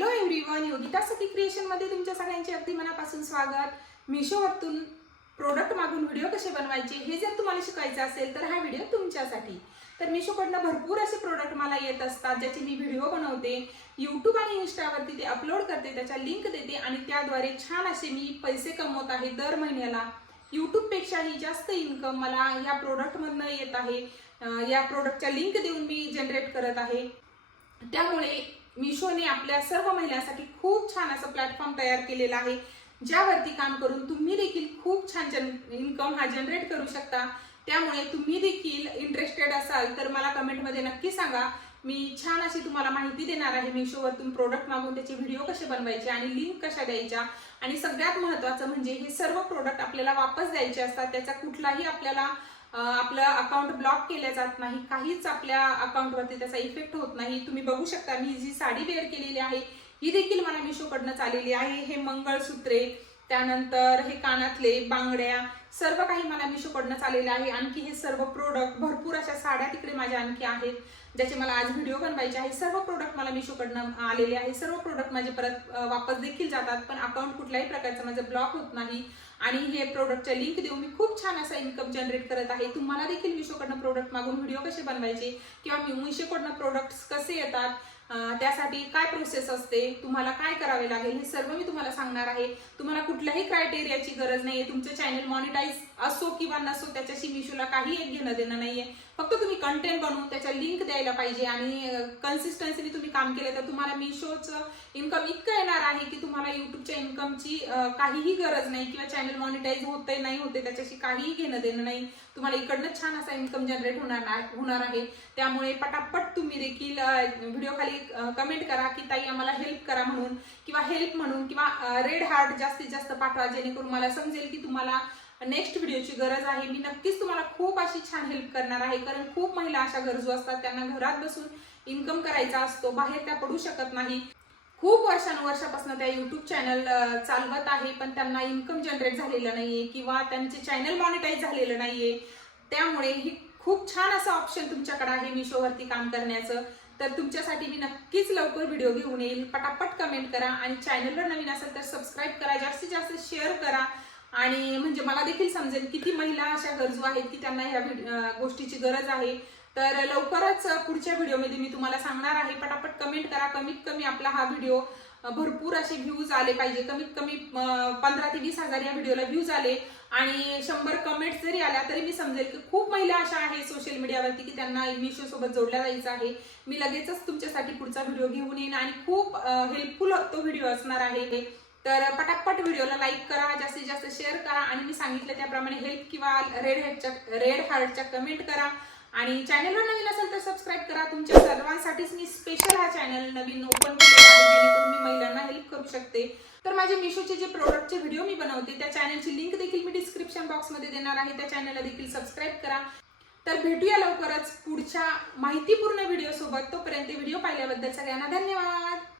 Hello everyone Yogita Sakhi क्रिएशनमध्ये तुमच्या सगळ्यांचे अगदी मनापासून स्वागत. मिशोवरतून प्रोडक्ट मागून व्हिडिओ कसे बनवायचे हे जर तुम्हाला शिकायचं असेल तर हा व्हिडिओ तुमच्यासाठी. तर मिशोकडनं भरपूर असे प्रोडक्ट मला येत असतात ज्याचे मी व्हिडिओ बनवते. यूट्यूब आणि इन्स्टावरती ते अपलोड करते त्याच्या लिंक देते आणि त्याद्वारे छान असे मी पैसे कमवत आहे दर महिन्याला. यूट्यूबपेक्षाही जास्त इन्कम मला या प्रोडक्टमधनं येत आहे. या प्रोडक्टच्या लिंक देऊन मी जनरेट करत आहे. त्यामुळे मिशोने आपल्या सर्व महिलांसाठी खूप छान असं प्लॅटफॉर्म तयार केलेला आहे ज्यावरती काम करून तुम्ही देखील खूप छान जन इन्कम हा जनरेट करू शकता. त्यामुळे तुम्ही देखील इंटरेस्टेड असाल तर मला कमेंटमध्ये नक्की सांगा. मी छान अशी तुम्हाला माहिती देणार आहे मिशोवरतून प्रोडक्ट मागून त्याचे व्हिडिओ कसे बनवायचे आणि लिंक कशा द्यायच्या. आणि सगळ्यात महत्त्वाचं म्हणजे हे सर्व प्रोडक्ट आपल्याला वापस द्यायचे असतात त्याचा कुठलाही आपल्याला आपलं अकाउंट ब्लॉक केलं जात नाही काहीच आपल्या अकाउंटवरती त्याचा इफेक्ट होत नाही. तुम्ही बघू शकता मी जी साडी वेअर केलेली आहे ही देखील मला मिशोकडनं आलेली आहे. हे मंगळसूत्रे त्यानंतर हे कानातले बांगड्या सर्व काही मला मिशोकडनं आलेले आहे. आणखी हे सर्व प्रोडक्ट भरपूर अशा साड्या तिकडे माझ्या आणखी आहेत ज्याचे मला आज व्हिडिओ बनवायचे आहे. सर्व प्रोडक्ट मला मिशोकडनं आलेले आहे. सर्व प्रोडक्ट माझे परत वापस देखील जातात पण अकाउंट कुठल्याही प्रकारचं माझं ब्लॉक होत नाही. आणि हे प्रोडक्टच्या लिंक देऊन मी खूप छान असा इन्कम जनरेट करत आहे. तुम्हाला देखील मिशोकडनं प्रोडक्ट मागून व्हिडिओ कसे बनवायचे किंवा मी मिशोकडनं प्रोडक्ट्स कसे येतात त्यासाठी काय प्रोसेस असते? तुम्हाला काय करावे लागेल? हे सर्व मी तुम्हाला सांगणार आहे. तुम्हाला कुठल्याही क्रायटेरियाची गरज नाहीये. तुमचं चॅनल मॉनिटाईज असो किंवा नसो त्याच्याशी मिशोला काही एक घेणं देणं नाहीये. फक्त तुम्ही कंटेंट बनवून त्याच्या लिंक द्यायला पाहिजे आणि कन्सिस्टन्सीने तुम्ही काम केलं तर तुम्हाला मिशोचं इन्कम इतकं येणार आहे की तुम्हाला युट्यूबच्या इन्कमची काहीही गरज नाही किंवा चॅनल मॉनिटाईज होते नाही होते त्याच्याशी काहीही घेणं देणं नाही. तुम्हाला इकडनं छान असा इन्कम जनरेट होणार होणार आहे. त्यामुळे पटापट तुम्ही देखील व्हिडिओ खाली कमेंट करा की ताई आम्हाला हेल्प करा म्हणून किंवा हेल्प म्हणून किंवा रेड हार्ट जास्तीत जास्त पाठवा जेणेकरून मला समजेल की तुम्हाला नेक्स्ट व्हिडिओची गरज आहे. मी नक्कीच तुम्हाला खूप अशी छान हेल्प करणार आहे. कारण खूप महिला अशा गरजू असतात. त्यांना घरात बसून इन्कम करायचा असतो. बाहेर त्या पडू शकत नाही. खूप वर्षानुवर्षापासून त्या युट्यूब चॅनल चालवत आहे. पण त्यांना इन्कम जनरेट झालेलं नाहीये किंवा त्यांचे चॅनल मॉनिटाईज झालेलं नाहीये. त्यामुळे ही खूप छान असं ऑप्शन तुमच्याकडे आहे मिशोवरती काम करण्याचं. तर तुमच्यासाठी मी नक्कीच लवकर व्हिडिओ घेऊन येईल. पटापट कमेंट करा. आणि चॅनलवर नवीन असेल तर सबस्क्राईब करा. जास्तीत जास्त शेअर करा. आणि म्हणजे मला देखील समजेल किती महिला अशा गरजू आहेत की त्यांना ह्या गोष्टीची गरज आहे. तर लवकरच पुढच्या व्हिडिओमध्ये मी तुम्हाला सांगणार आहे. पटापट कमेंट करा. कमीत कमी आपला हा व्हिडिओ भरपूर असे व्ह्यूज आले पाहिजे. कमीत कमी पंधरा ते वीस हजार या व्हिडिओला व्ह्यूज आले. आणि शंभर कमेंट्स जरी आल्या तरी मी समजेल की खूप महिला अशा आहे सोशल मीडियावरती की त्यांना मिशो सोबत जोडल्या जायचं आहे. मी लगेचच तुमच्यासाठी पुढचा व्हिडिओ घेऊन येईन आणि खूप हेल्पफुल तो व्हिडिओ असणार आहे. तर पटापट व्हिडिओला लाईक करा जास्तीत जास्त शेअर करा आणि मी सांगितलं त्याप्रमाणे हेल्प किंवा रेड हेडच्या रेड हार्टच्या कमेंट करा. आणि चॅनलवर नवीन असेल तर सबस्क्राईब करा. तुमच्या सर्वांसाठीच मी स्पेशल हा चॅनल नवीन ओपन केलेला मी महिलांना हेल्प करू शकते. तर माझे मिशोचे जे प्रोडक्टचे व्हिडिओ मी बनवते त्या चॅनलची लिंक देखील मी डिस्क्रिप्शन बॉक्समध्ये देणार आहे. त्या चॅनलला देखील सबस्क्राईब करा. तर भेटूया लवकरच पुढच्या माहितीपूर्ण व्हिडिओ सोबत. तोपर्यंत व्हिडिओ पाहिल्याबद्दल सगळ्यांना धन्यवाद.